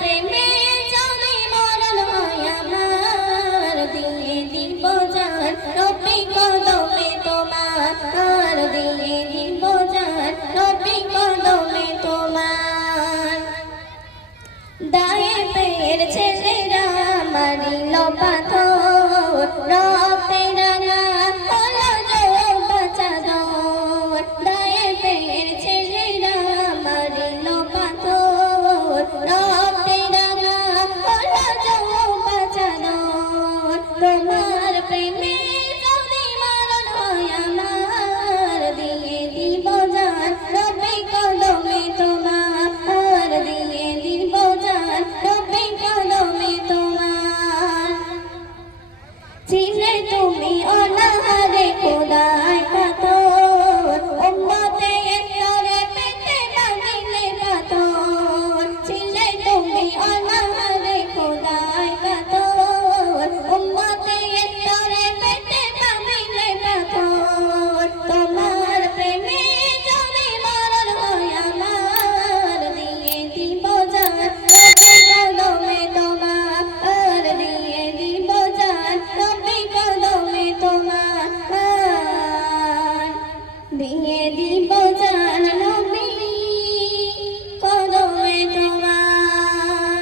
প্রেমে যদি মরণ হয় আমার, দিয়ে দিব জান নবী কদমে তোমার, দিয়ে দিব জান নবী কদমে তোমার। দায়ে পেয়ের ছেলেরা মারিল পাথর, রক্তে রাঙা হলো জওবা চাদর। দায়ে পেয়ের ছেলেরা মারিল পাথর, রক্তে রাঙা হলো জওবা চাদর। তোমার প্রেমে যদি মরণ হয় আমার, দিয়ে দিব জান নবী কদমে তোমার, দিয়ে দিব জান নবী কদমে তোমার। চিনে তুমি অনাহারে খোদায় কাতর, উম্মতে একতরে পেটে বাঁধিলে পাথর। চিনে তুমি অনাহারে খোদায় কাতর, উম্মতে একতরে পেটে বাঁধিলে পাথর। তোমার প্রেমে যদি মরণ হয় আমার, দিয়ে দিব জান নবী কদমে তোমার, দিয়ে দিব জান নবী কদমে তোমার, দিয়ে দিব জান নবী কদমে তোমার।